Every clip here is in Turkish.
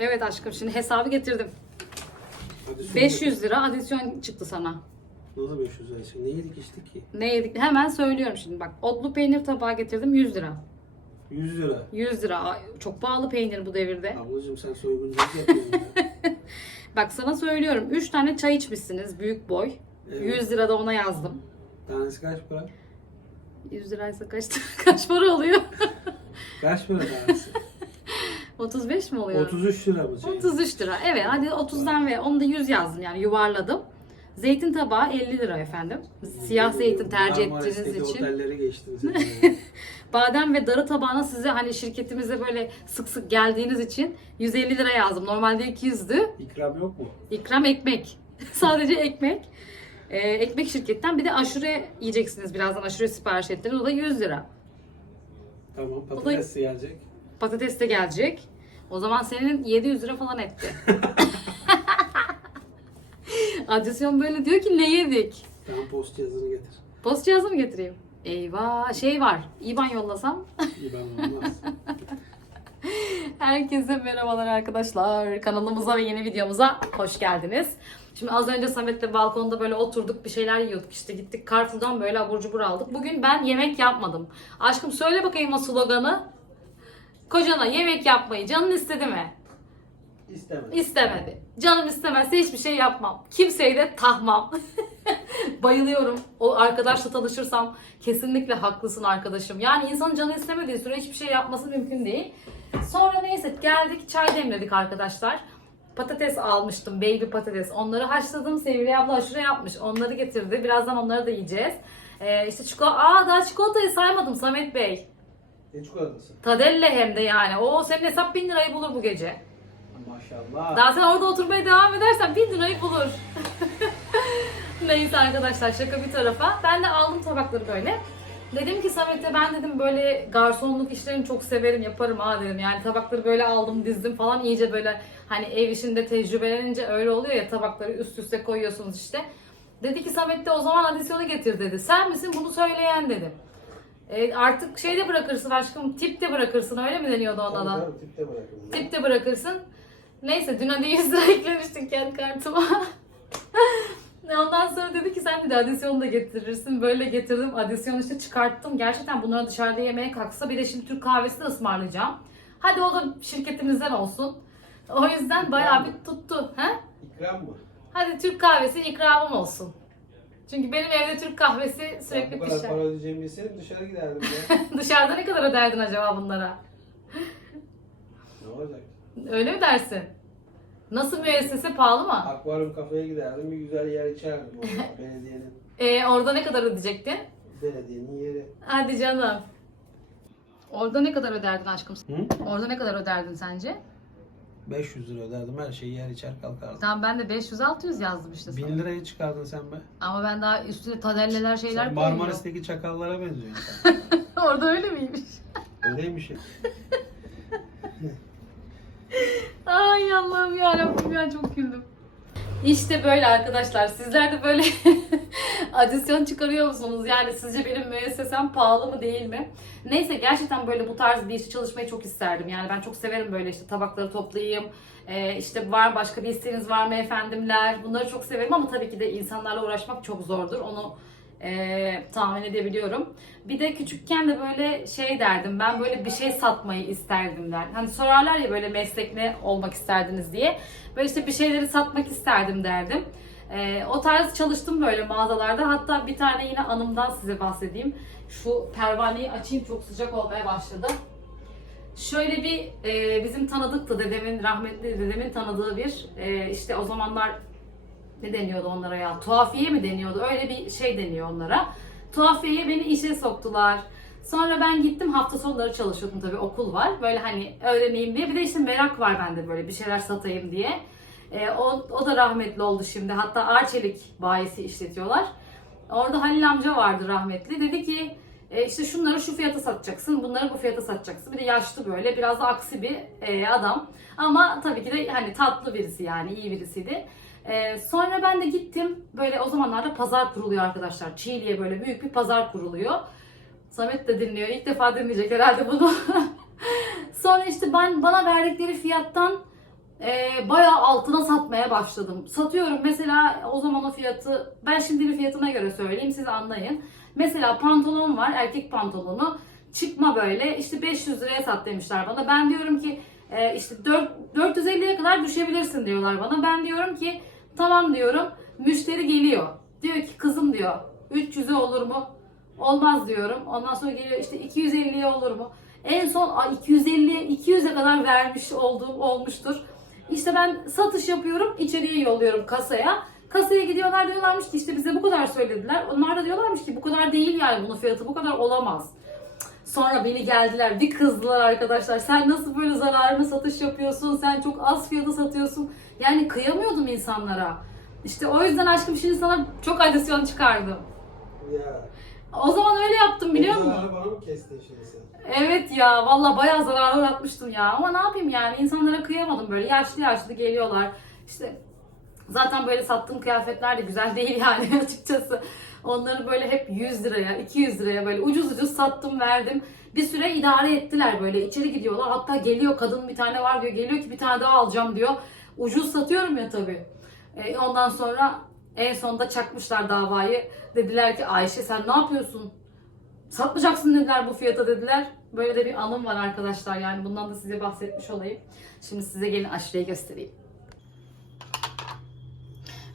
Evet aşkım şimdi hesabı getirdim. Hadi söyle. 500 lira adisyon çıktı sana. Nasıl 500 lira? Şimdi ne yedik içtik ki? Ne yedik? Hemen söylüyorum şimdi bak. Otlu peynir tabağı getirdim 100 lira. 100 lira. 100 lira. Ay, Çok pahalı peynir bu devirde. Ablacığım sen soygunculuk yapıyorsun ya. Bak sana söylüyorum 3 tane çay içmişsiniz büyük boy. Evet. 100 lira da ona yazdım. Tanesi kaç para? 100 liraysa kaç, kaç para oluyor? Kaç para tanesi? 35 mi oluyor? 33 lira mı? Şey? 33 lira. Evet hadi 30'dan ve onu da 100 yazdım yani yuvarladım. Zeytin tabağı 50 lira efendim. Siyah zeytin tercih ettiğiniz için. otellere geçtiniz. Badem ve darı tabağına size hani şirketimize böyle sık sık geldiğiniz için 150 lira yazdım. Normalde 200'dü. İkram yok mu? İkram ekmek. Sadece ekmek. Ee, ekmek şirketten bir de aşure yiyeceksiniz birazdan aşure sipariş ettiniz. O da 100 lira. Tamam patates gelecek. Patates de gelecek. O zaman senin 700 lira falan etti. Adisyon böyle diyor ki ne yedik? Tamam post yazını getir. Post cihazı mı getireyim? Eyvah şey var. İban yollasam. İban olmaz. Herkese merhabalar arkadaşlar. Kanalımıza ve yeni videomuza hoş geldiniz. Şimdi az önce Samet'le balkonda böyle oturduk bir şeyler yiyorduk işte gittik Carrefour'dan böyle abur cubur aldık. Bugün ben yemek yapmadım. Aşkım söyle bakayım o sloganı. Kocana yemek yapmayı canın istedi mi? İstemem. İstemedi. Canım istemezse hiçbir şey yapmam. Kimseyi de tahmam. Bayılıyorum. O arkadaşla tanışırsam kesinlikle haklısın arkadaşım. Yani insanın canı istemediği süre hiçbir şey yapması mümkün değil. Sonra neyse geldik çay demledik arkadaşlar. Patates almıştım. Baby patates. Onları haşladım. Sevgili abla aşure yapmış. Onları getirdi. Birazdan onları da yiyeceğiz. Ee, işte çikolata. Aa daha çikolatayı saymadım Samet Bey. Ne çikolatası? Tadelle hem de yani. O senin hesap 1000 lirayı bulur bu gece. Maşallah. Daha sen orada oturmaya devam edersen 1000 lirayı bulur. Neyse arkadaşlar şaka bir tarafa. Ben de aldım tabakları böyle. Dedim ki Samet'e ben dedim böyle garsonluk işlerini çok severim yaparım ha dedim. Yani tabakları böyle aldım dizdim falan iyice böyle hani ev işinde tecrübelenince öyle oluyor ya tabakları üst üste koyuyorsunuz işte. Dedi ki Samet de o zaman adisyonu getir dedi. Sen misin bunu söyleyen dedim. E, artık şey de bırakırsın aşkım tip de bırakırsın öyle mi deniyordu ona da? Tabii, tabii, tipte bırakın. Tip de bırakırsın. Neyse dün hadi 100 lira eklemiştin kendi kartıma. Ondan sonra dedi ki sen bir de adisyonu da getirirsin. Böyle getirdim adisyonu işte çıkarttım. Gerçekten bunları dışarıda yemeye kalksa bir de şimdi Türk kahvesi de ısmarlayacağım. Hadi o da şirketimizden olsun. O yüzden bayağı bir tuttu. He? İkram mı? Hadi Türk kahvesi ikramım olsun. Çünkü benim evde Türk kahvesi sürekli bu kadar pişer. para ödeyeceğimi bilseydim dışarı giderdim ya. Dışarıda ne kadar öderdin acaba bunlara? ne olacak? Öyle mi dersin? Nasıl müessese pahalı mı? Akvaryum kafeye giderdim bir güzel yer içerdim orada. Belediyenin. Ee, orada ne kadar ödeyecektin? Belediyenin yeri. Hadi canım. Orada ne kadar öderdin aşkım? Hı? Orada ne kadar öderdin sence? 500 lira öderdim her şeyi yer içer kalkardım. Tamam ben de 500-600 yazdım işte sana. 1000 liraya çıkardın sen be. Ama ben daha üstüne tadelleler şeyler Sen koyuyorum. Marmaris'teki çakallara benziyorsun sen. Orada öyle miymiş? Öyleymiş ya. Ay Allah'ım ya Rabbim ya çok güldüm. İşte böyle arkadaşlar. Sizler de böyle adisyon çıkarıyor musunuz? Yani sizce benim müessesem pahalı mı değil mi? Neyse gerçekten böyle bu tarz bir iş çalışmayı çok isterdim. Yani ben çok severim böyle işte tabakları toplayayım. Ee, işte var başka bir isteğiniz var mı efendimler? Bunları çok severim ama tabii ki de insanlarla uğraşmak çok zordur. Onu e, tahmin edebiliyorum. Bir de küçükken de böyle şey derdim. Ben böyle bir şey satmayı isterdim der. Hani sorarlar ya böyle meslek ne olmak isterdiniz diye. Böyle işte bir şeyleri satmak isterdim derdim. E, o tarz çalıştım böyle mağazalarda. Hatta bir tane yine anımdan size bahsedeyim. Şu pervaneyi açayım çok sıcak olmaya başladı. Şöyle bir e, bizim tanıdıktı dedemin rahmetli dedemin tanıdığı bir e, işte o zamanlar ne deniyordu onlara ya? Tuhafiye mi deniyordu? Öyle bir şey deniyor onlara. Tuhafiyeye beni işe soktular. Sonra ben gittim hafta sonları çalışıyordum tabii okul var. Böyle hani öğreneyim diye. Bir de işte merak var bende böyle bir şeyler satayım diye. Ee, o, o da rahmetli oldu şimdi. Hatta Arçelik bayisi işletiyorlar. Orada Halil amca vardı rahmetli. Dedi ki e, işte şunları şu fiyata satacaksın, bunları bu fiyata satacaksın. Bir de yaşlı böyle biraz da aksi bir e, adam. Ama tabii ki de hani tatlı birisi yani iyi birisiydi. Ee, sonra ben de gittim. Böyle o zamanlarda pazar kuruluyor arkadaşlar. Çiğli'ye böyle büyük bir pazar kuruluyor. Samet de dinliyor. İlk defa dinleyecek herhalde bunu. sonra işte ben bana verdikleri fiyattan e, bayağı altına satmaya başladım. Satıyorum mesela o zaman o fiyatı ben şimdinin fiyatına göre söyleyeyim siz anlayın. Mesela pantolon var erkek pantolonu çıkma böyle işte 500 liraya sat demişler bana. Ben diyorum ki e, işte 4, 450'ye kadar düşebilirsin diyorlar bana. Ben diyorum ki tamam diyorum müşteri geliyor. Diyor ki kızım diyor 300'e olur mu? Olmaz diyorum. Ondan sonra geliyor işte 250'ye olur mu? En son ay, 250'ye 200'e kadar vermiş olduğum olmuştur. İşte ben satış yapıyorum, içeriye yolluyorum kasaya. Kasaya gidiyorlar diyorlarmış ki işte bize bu kadar söylediler. Onlar da diyorlarmış ki bu kadar değil yani bunun fiyatı bu kadar olamaz. Sonra beni geldiler bir kızdılar arkadaşlar. Sen nasıl böyle zararına satış yapıyorsun? Sen çok az fiyata satıyorsun. Yani kıyamıyordum insanlara. İşte o yüzden aşkım şimdi sana çok adisyon çıkardım. Ya. O zaman öyle yaptım biliyor musun? zararı bana mı kestin şimdi sen? Evet ya valla bayağı zarar uğratmıştım ya. Ama ne yapayım yani insanlara kıyamadım böyle. Yaşlı yaşlı geliyorlar. İşte zaten böyle sattığım kıyafetler de güzel değil yani açıkçası. Onları böyle hep 100 liraya, 200 liraya böyle ucuz ucuz sattım verdim. Bir süre idare ettiler böyle içeri gidiyorlar. Hatta geliyor kadın bir tane var diyor. Geliyor ki bir tane daha alacağım diyor. Ucuz satıyorum ya tabii. E, ondan sonra en sonunda çakmışlar davayı. Dediler ki Ayşe sen ne yapıyorsun? Satmayacaksın dediler bu fiyata dediler. Böyle de bir anım var arkadaşlar yani bundan da size bahsetmiş olayım. Şimdi size gelin aşureyi göstereyim.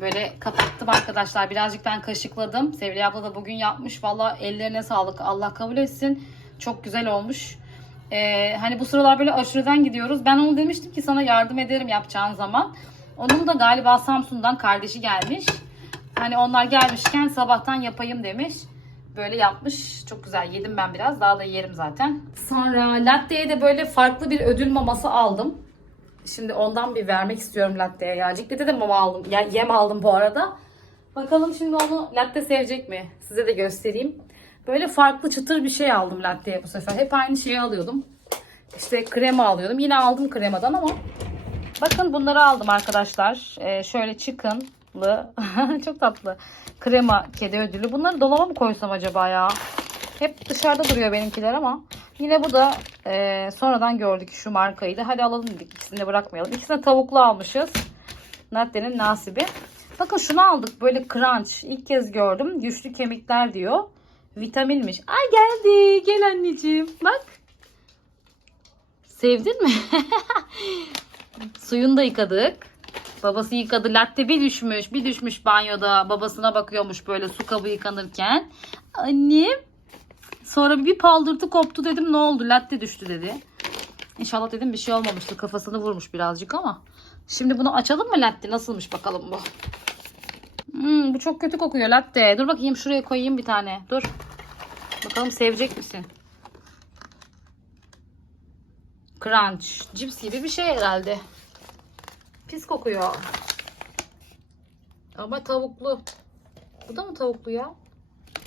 Böyle kapattım arkadaşlar. Birazcık ben kaşıkladım. Sevriye abla da bugün yapmış. Valla ellerine sağlık. Allah kabul etsin. Çok güzel olmuş. Ee, hani bu sıralar böyle aşureden gidiyoruz. Ben onu demiştim ki sana yardım ederim yapacağın zaman. Onun da galiba Samsun'dan kardeşi gelmiş. Hani onlar gelmişken sabahtan yapayım demiş. Böyle yapmış. Çok güzel. Yedim ben biraz. Daha da yerim zaten. Sonra latte'ye de böyle farklı bir ödül maması aldım. Şimdi ondan bir vermek istiyorum latte'ye ya. Ciklet'e de mama aldım. Yani yem aldım bu arada. Bakalım şimdi onu latte sevecek mi? Size de göstereyim. Böyle farklı çıtır bir şey aldım latte'ye bu sefer. Hep aynı şeyi alıyordum. İşte krema alıyordum. Yine aldım kremadan ama Bakın bunları aldım arkadaşlar. Ee, şöyle chicken'lı. Çok tatlı. Krema kedi ödülü. Bunları dolaba mı koysam acaba ya? Hep dışarıda duruyor benimkiler ama. Yine bu da e, sonradan gördük şu markayı da. Hadi alalım dedik. İkisini de bırakmayalım. İkisini de tavuklu almışız. Natte'nin nasibi. Bakın şunu aldık. Böyle crunch. İlk kez gördüm. Güçlü kemikler diyor. Vitaminmiş. Ay geldi. Gel anneciğim. Bak. Sevdin mi? Suyunu da yıkadık. Babası yıkadı. Latte bir düşmüş. Bir düşmüş banyoda. Babasına bakıyormuş böyle su kabı yıkanırken. Annem. Sonra bir paldırtı koptu dedim. Ne oldu? Latte düştü dedi. İnşallah dedim bir şey olmamıştır. Kafasını vurmuş birazcık ama. Şimdi bunu açalım mı latte? Nasılmış bakalım bu. Hmm, bu çok kötü kokuyor latte. Dur bakayım şuraya koyayım bir tane. Dur. Bakalım sevecek misin? Crunch. Cips gibi bir şey herhalde. Pis kokuyor. Ama tavuklu. Bu da mı tavuklu ya?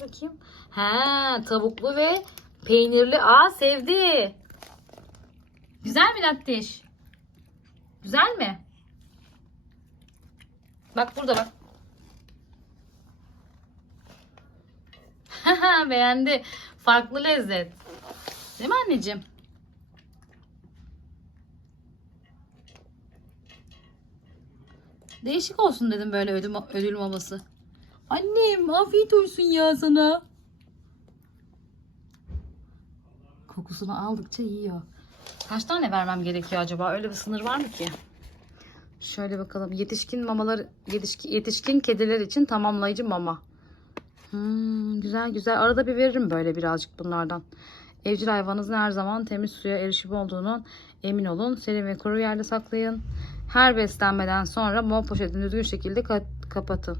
Bakayım. Ha, tavuklu ve peynirli. Aa sevdi. Güzel mi Lattiş? Güzel mi? Bak burada bak. Beğendi. Farklı lezzet. Değil mi anneciğim? Değişik olsun dedim böyle ödül, ödül maması. Annem afiyet olsun ya sana. Kokusunu aldıkça yiyor. Kaç tane vermem gerekiyor acaba? Öyle bir sınır var mı ki? Şöyle bakalım. Yetişkin mamalar, yetişkin, yetişkin kediler için tamamlayıcı mama. Hmm, güzel güzel. Arada bir veririm böyle birazcık bunlardan. Evcil hayvanınızın her zaman temiz suya erişim olduğunun emin olun. Serin ve kuru yerde saklayın. Her beslenmeden sonra mama poşetini düzgün şekilde ka- kapatın.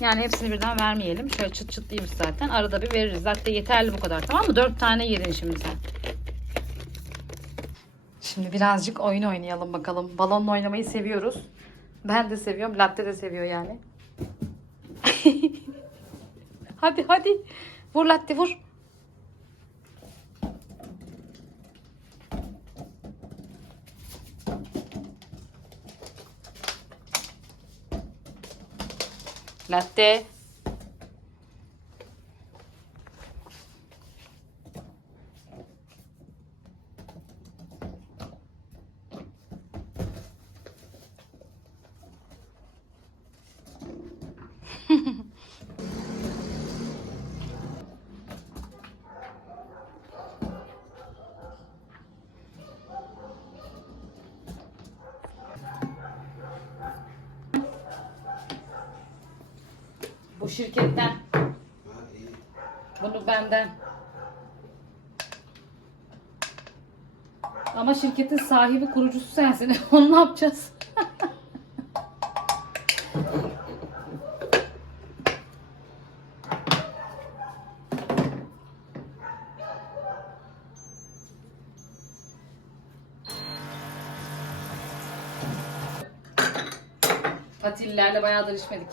Yani hepsini birden vermeyelim. Şöyle çıt çıtlıymış zaten. Arada bir veririz. Zaten yeterli bu kadar. Tamam mı? Dört tane yedin şimdi sen. Şimdi birazcık oyun oynayalım bakalım. Balonla oynamayı seviyoruz. Ben de seviyorum. Latte de seviyor yani. hadi hadi. Vur latte vur. Latte. Bu şirketten. Bunu benden. Ama şirketin sahibi kurucusu sensin. Onu ne yapacağız? Patillerle bayağıdır içmedik.